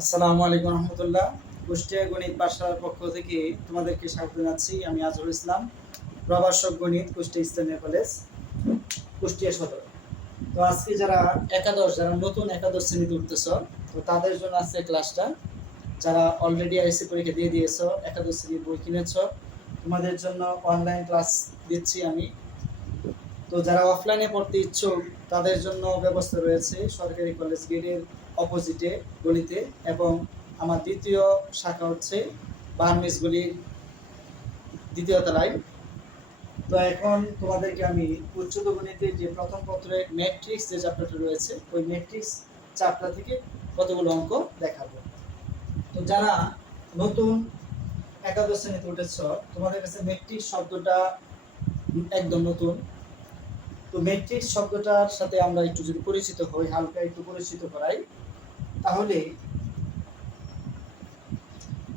আসসালামু আলাইকুম রহমতুল্লাহ। কুষ্টিয়া গণিত পাঠশালার পক্ষ থেকে তোমাদেরকে স্বাগত জানাচ্ছি। আমি আজহারুল ইসলাম, প্রভাষক গণিত, কুষ্টিয়া ইসলামিয়া কলেজ, কুষ্টিয়া সদর। তো আজকে যারা নতুন একাদশ শ্রেণীতে উঠতেছ, তো তাদের জন্য আজকে ক্লাসটা। যারা অলরেডি আইএসসি পরীক্ষা দিয়ে দিয়েছো, একাদশ শ্রেণীর বই কিনেছ, তোমাদের জন্য অনলাইন ক্লাস দিচ্ছি আমি। তো যারা অফলাইনে পড়তে ইচ্ছুক তাদের জন্য ব্যবস্থা রয়েছে সরকারি কলেজ গেটের অপোজিটে গলিতে, এবং আমার দ্বিতীয় শাখা হচ্ছে বার্মিসগুলির দ্বিতীয় তলায়। তো এখন তোমাদেরকে আমি উচ্চতর গণিতের যে প্রথম পত্রে ম্যাট্রিক্স যে চ্যাপ্টারটা রয়েছে, ওই ম্যাট্রিক্স চ্যাপ্টার থেকে কতগুলো অঙ্ক দেখাবো। তো যারা নতুন একাদশ শ্রেণীতে উঠেছ, তোমাদের কাছে ম্যাট্রিক্স শব্দটা একদম নতুন। তো ম্যাট্রিক্স শব্দটার সাথে আমরা একটু যদি পরিচিত হই, হালকা একটু পরিচিত করাই, তাহলে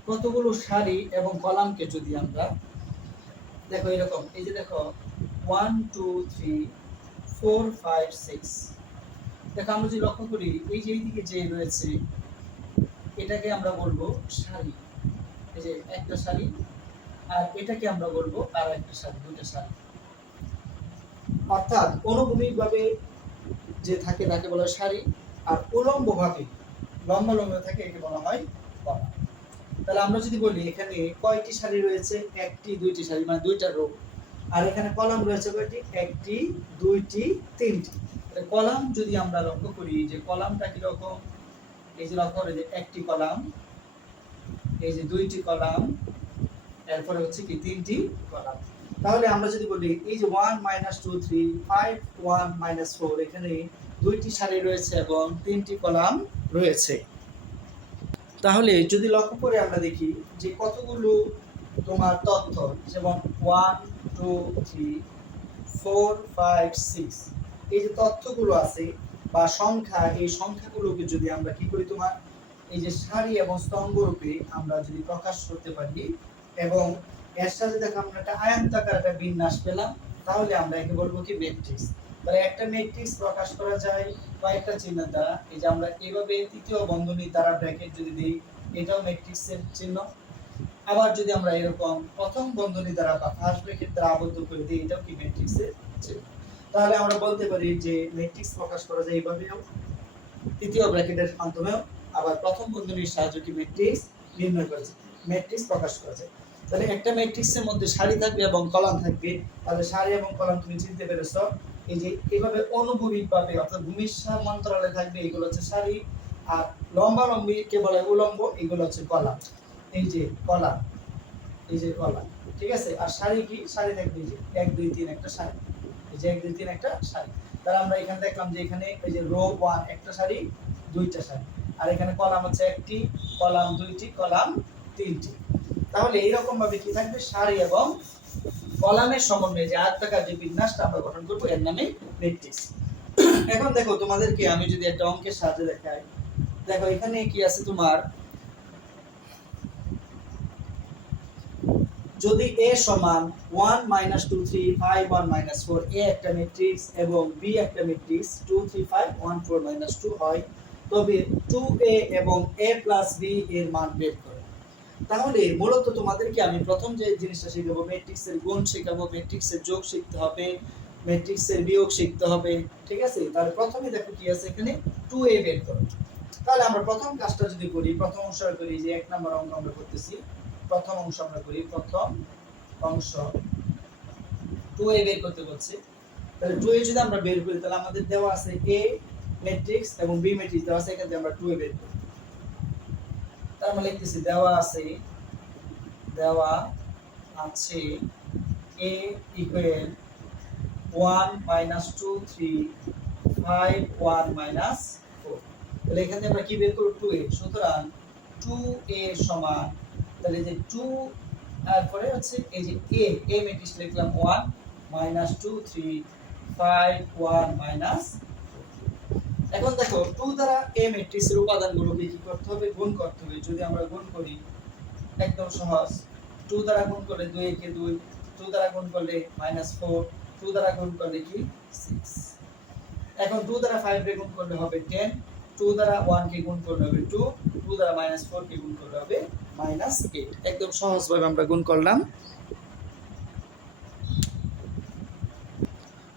কতগুলো সারি এবং কলামকে যদি আমরা দেখো এরকম, এই যে দেখো 1 2 3 4 5 6, দেখো আমরা যদি লক্ষ্য করি এই যে এইদিকে যে রয়েছে এটাকে আমরা বলবো সারি, এই যে একটা সারি, আর এটাকে আমরা বলবো আর একটা সারি, দুটো সারি। অর্থাৎ অনুভূমিকভাবে যে থাকে তাকে বলা হয় সারি, আর উলম্বভাবে লম্বা লম্বা থাকে একে বলা হয় কলাম। তাহলে আমরা যদি বলি এখানে কয়টি সারি রয়েছে, একটি দুইটি সারি, মানে দুইটা রো। আর এখানে কলাম রয়েছে কয়টি, একটি দুইটি তিনটি। কলাম যদি আমরা লক্ষ্য করি যে কলামটা কি রকম, এই যে লক্ষ্য করে যে একটি কলাম, এই যে দুইটি কলাম, এরপরে হচ্ছে কি তিনটি কলাম। তাহলে আমরা যদি বলি এই যে 1 2 3 5 1 4, এখানে দুইটি সারি রয়েছে এবং তিনটি কলাম রয়েছে। তাহলে যদি লক্ষ্য করে আমরা দেখি যে কতগুলো তোমার তথ্য, যেমন 1 2 3 4 5 6, এই যে তথ্যগুলো আছে বা সংখ্যা, এই সংখ্যাগুলোকে যদি আমরা কি করি, তোমার এই যে সারি এবং স্তম্ভ রূপে আমরা যদি প্রকাশ করতে পারি, এবং এর সাথে দেখো আমরা একটা আয়তাকার একটা বিন্যাস পেলাম, তাহলে আমরা একে বলবো কি ম্যাট্রিক্স। তাহলে একটা ম্যাট্রিক্স প্রকাশ করা যায় কয়েকটা চিহ্ন দ্বারা। এই যে আমরা এইভাবে তৃতীয় বন্ধনী দ্বারা ব্র্যাকেট যদি দিই, এটাও ম্যাট্রিক্সের চিহ্ন। আবার যদি আমরা এরকম প্রথম বন্ধনী দ্বারা বা ফার্স্ট ব্র্যাকেট দ্বারা আবদ্ধ করে দিই, এটাও কি ম্যাট্রিক্সের চিহ্ন। তাহলে আমরা বলতে পারি যে ম্যাট্রিক্স প্রকাশ করা যায় এইভাবেও, তৃতীয় ব্র্যাকেটের মাধ্যমেও, আবার প্রথম বন্ধনীর সাহায্যে কি ম্যাট্রিক্স নির্ণয় করা যায়, ম্যাট্রিক্স প্রকাশ করা যায়। তাহলে একটা ম্যাট্রিক্সের মধ্যে সারি থাকবে এবং কলাম থাকবে। তাহলে সারি এবং কলাম তুমি চিনতে পেরেছো, এই যে এইভাবে অনুভূমিকভাবে অর্থাৎ ভূমির সমান্তরালে থাকবে, এগুলো হচ্ছে সারি। আর লম্বা লম্বিকে বলে উলম্ব, এগুলো হচ্ছে কলাম। এই যে কলাম, এই যে কলাম, ঠিক আছে। আর সারি কি, সারি থাকবে এই যে 1 2 3 একটা সারি, এই যে 1 2 3 একটা সারি। তাহলে আমরা এখানে দেখলাম যে এখানে এই যে রো 1 একটা সারি, দুইটা সারি, আর এখানে কলাম হচ্ছে একটি, কলাম দুইটি, কলাম তিনটি। তাহলে এইরকম ভাবে কি থাকবে, সারি এবং কলামের সমন্বয়ে যে আয়তাকার যে বিন্যাসটা আমরা গঠন করব, এর নামে ম্যাট্রিক্স। এখন দেখো তোমাদেরকে আমি যদি একটা অঙ্কের সাহায্যে দেখাই, দেখো এখানে কি আছে তোমার, যদি a সমান 1 2 3 5 1 4, a একটা ম্যাট্রিক্স এবং b একটা ম্যাট্রিক্স 2 3 5 1 4 2 হয়, তবে 2a এবং a প্লাস b এর মান বের করো। তাহলে মূলত তোমাদেরকে আমি প্রথম যে জিনিসটা শিখাবো, ম্যাট্রিক্সের গুণ শেখাবো, ম্যাট্রিক্সের যোগ শিখতে হবে, ম্যাট্রিক্সের বিয়োগ শিখতে হবে, ঠিক আছে। তাহলে প্রথমে দেখো কি আছে এখানে, 2a বের করো। তাহলে আমরা প্রথম কাজটা যদি করি, প্রথম অংশটা করি, যে 1 নম্বর অঙ্ক আমরা করতেছি, প্রথম অংশ আমরা করি, প্রথম অংশ 2a বের করতে বলছে। তাহলে 2a যদি আমরা বের করি, তাহলে আমাদের দেওয়া আছে a ম্যাট্রিক্স এবং b ম্যাট্রিক্স দেওয়া আছে, এখান থেকে আমরা 2a বের করি। তার মানে লিখতেছি দেওয়া আছে a ইকুয়াল 1 2 3 5 1 4। তাহলে এখানে আমরা কি বের করব, 2a। সুতরাং 2a সমান, তাহলে যে 2 তারপরে হচ্ছে এই যে a ম্যাট্রিক্স লিখলাম 1 2 3 5 1 4। এখন দেখো 2 দ্বারা a ম্যাট্রিক্সের উপাদানগুলোকে কি করতে হবে, গুণ করতে হবে। যদি আমরা গুণ করি, একদম সহজ, 2 দ্বারা গুণ করলে 2 একে 2, 2 দ্বারা গুণ করলে -4, 2 দ্বারা গুণ করলে কি 6। এখন 2 দ্বারা 5 রে গুণ করলে হবে 10, 2 দ্বারা 1 কে গুণ করলে হবে 2, 2 দ্বারা -4 কে গুণ করলে হবে -8। একদম সহজভাবে আমরা গুণ করলাম।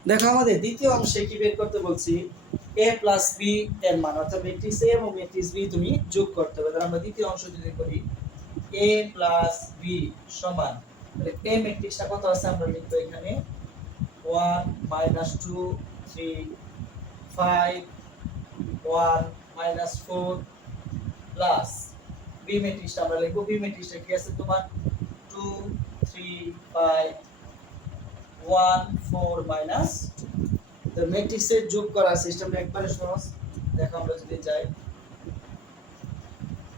দেখো আমাদের দ্বিতীয় অংশে কি বের করতে বলছি, a প্লাস b এর মান, অর্থাৎ ম্যাট্রিক্স a এবং ম্যাট্রিক্স b তুমি যোগ করতে হবে। তাহলে আমরা দ্বিতীয় অংশ যদি করি a প্লাস b সমান, তাহলে a ম্যাট্রিক্সটা কত আছে আমরা লিখব এখানে 1 -2 3 5 1 -4 প্লাস b ম্যাট্রিক্সটা আমরা লিখব, b ম্যাট্রিক্সটা কি আছে তোমার 2 3 5 1 4 মাইনাস। তো ম্যাট্রিক্সের যোগ করার সিস্টেমটা একবারে সহজ। দেখো আমরা যদি যাই,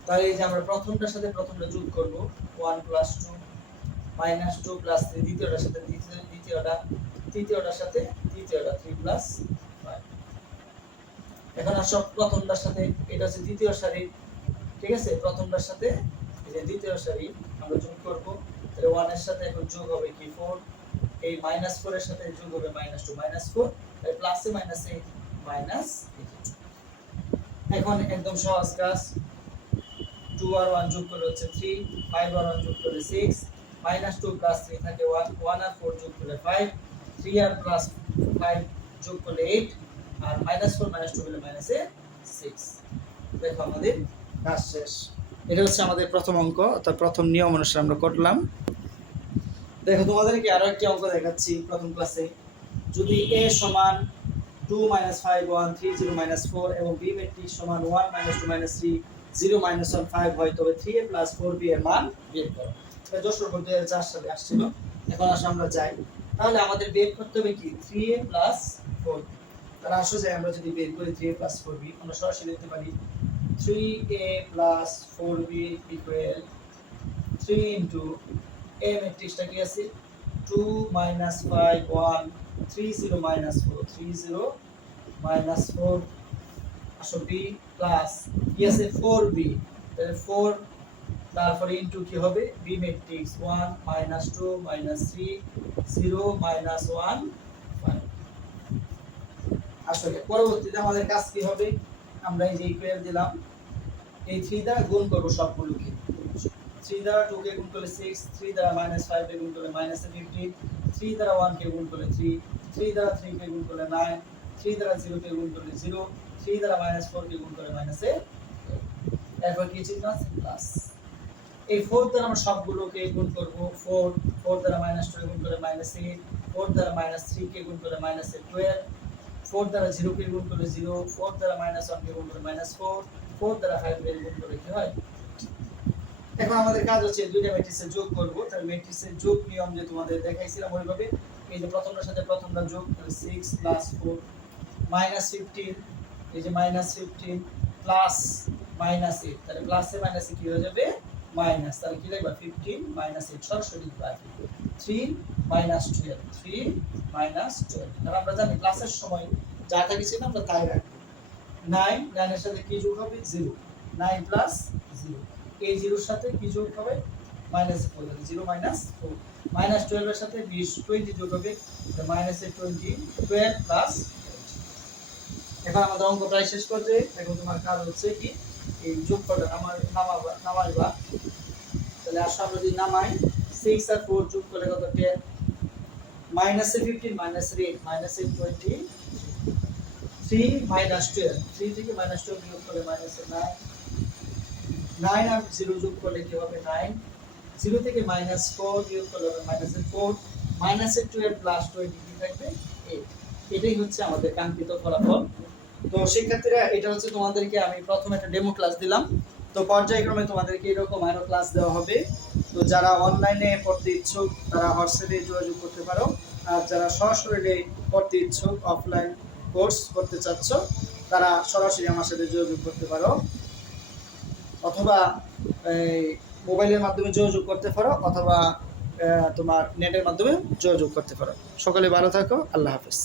তাহলে এই যে আমরা প্রথমটার সাথে প্রথমটা যোগ করব 1 + 2 -2 + 3, দ্বিতীয়টার সাথে দ্বিতীয়টা, তৃতীয়টার সাথে তৃতীয়টা 3 + 5। এখন আসো প্রথমটার সাথে, এটা হচ্ছে দ্বিতীয় সারি, ঠিক আছে, প্রথমটার সাথে এই যে দ্বিতীয় সারি আমরা যোগ করব। তাহলে 1 এর সাথে এখন যোগ হবে কি 4, এই -4 এর সাথে যোগ হবে -2 -4, তাই প্লাসে মাইনাসে মাইনাস। এখন একদম সহজ কাজ, 2 আর 1 যোগ করলে হচ্ছে 3, 5 আর 1 যোগ করলে 6, -2 + 3 থাকে 1, 1 আর 4 যোগ করলে 5, 3 আর +5 যোগ করলে 8, আর -4 -2 হলে -6। দেখো আমাদের কাজ শেষ। এটা হচ্ছে আমাদের প্রথম অঙ্ক, অর্থাৎ প্রথম নিয়ম অনুসারে আমরা করলাম। দেখো তোমাদেরকে আরো একটি অঙ্ক দেখাচ্ছি প্রথম ক্লাসে। যদি a সমান 2 - 5 1 3 0 -4 এবং b ম্যাট্রিক্স সমান 1 - 2 - 3 0 - 1 5 হয়, তবে 3a + 4b এর মান বের করো। এটা যশোর বোর্ড 2004 সালে আসছিল। এখন আসলে আমরা যাই, তাহলে আমাদের বের করতে হবে কি 3a + 4b। তাহলে আসলে যাই, আমরা যদি বের করি 3a + 4b, আমরা সরাসরি লিখতে পারি 3a + 4b = 3 * a ম্যাট্রিক্সটা কি আছে 2 - 5 1 3 0 -4 3 0 -4, আসো b প্লাস কি আছে 4b, তাহলে 4 তারপরে ইনটু কি হবে b ম্যাট্রিক্স 1 -2 -3 0 -1 5। আসলে পরবর্তীতে আমাদের কাজ কি হবে, আমরা এই যে ইকুয়াল দিলাম, এই 3 দ্বারা গুণ করব সবগুলোকে। 3 দ্বারা 2 কে গুণ করলে 6, 3 দ্বারা -5 কে গুণ করলে -15, 3 দ্বারা 1 কে গুণ করলে 3, 3 দ্বারা 3 কে গুণ করলে 9, 3 দ্বারা 0 কে গুণ করলে 0, 3 দ্বারা -4 কে গুণ করলে -8। এরপর কি চিহ্ন আছে প্লাস। এই 4 দ্বারা আমরা সবগুলোকে গুণ করব, 4 4 দ্বারা -2 কে গুণ করলে -8, 4 দ্বারা -3 কে গুণ করলে -12, 4 দ্বারা 0 কে গুণ করলে 0, 4 দ্বারা -1 কে গুণ করলে -4, 4 দ্বারা 5 কে গুণ করলে কি হয়। এখন আমাদের কাজ হচ্ছে দুইটা ম্যাট্রিক্সের যোগ করব। তাহলে ম্যাট্রিক্সের যোগ নিয়ম যে তোমাদের দেখাইছিলাম ওইভাবে, এই যে প্রথমটার সাথে প্রথমটা যোগ, তাহলে 6 + 4 -15, এই যে -15 প্লাস -8, তাহলে প্লাসে মাইনাসে কি হয়ে যাবে মাইনাস। তাহলে কি লিখবা 15 - 8, সরাসরি লিখবা 3 - 12, 3 - 12। কারণ আমরা জানি ক্লাসের সময় যা থাকে ছিল আমরা তাই রাখবো। 9 9 এর সাথে কি যোগ হবে 0, 9 + 0, এই 0 এর সাথে কি যোগ হবে -4, 0 - 4, -12 এর সাথে 20 যোগ হবে, -20 12 + 20। এখন আমাদের অঙ্ক প্রায় শেষ পর্যায়ে। এখন তোমার কাজ হচ্ছে কি এই যোগফলটা নামাইবা। তাহলে আসো আমরা যদি নামাই, 6 আর 4 যোগ করলে কত 10, -15 -8 -8 20, 3 - 12, 3 থেকে -12 বিয়োগ করলে -9, 9 আর 0 যোগ করলে কি হবে 9, 0 থেকে -4 বিয়োগ করলে হবে -4, -12 + 20 কি থাকবে 8। এটাই হচ্ছে আমাদের কাঙ্ক্ষিত ফলাফল। তো শিক্ষার্থীরা, এটা হচ্ছে তোমাদেরকে আমি প্রথমে একটা ডেমো ক্লাস দিলাম। তো পর্যায়ক্রমে তোমাদেরকে এরকম আরো ক্লাস দেওয়া হবে। তো যারা অনলাইনে পড়তে ইচ্ছুক তারা হোয়াটসঅ্যাপে যোগাযোগ করতে পারো, আর যারা সরাসরি পড়তে ইচ্ছুক, অফলাইন কোর্স করতে চাচ্ছ, তারা সরাসরি আমার সাথে যোগাযোগ করতে পারো, অথবা মোবাইলের মাধ্যমে যোগাযোগ করতে পারো, অথবা তোমার নেটের মাধ্যমে যোগাযোগ করতে পারো। সকলে ভালো থাকো, আল্লাহ হাফেজ।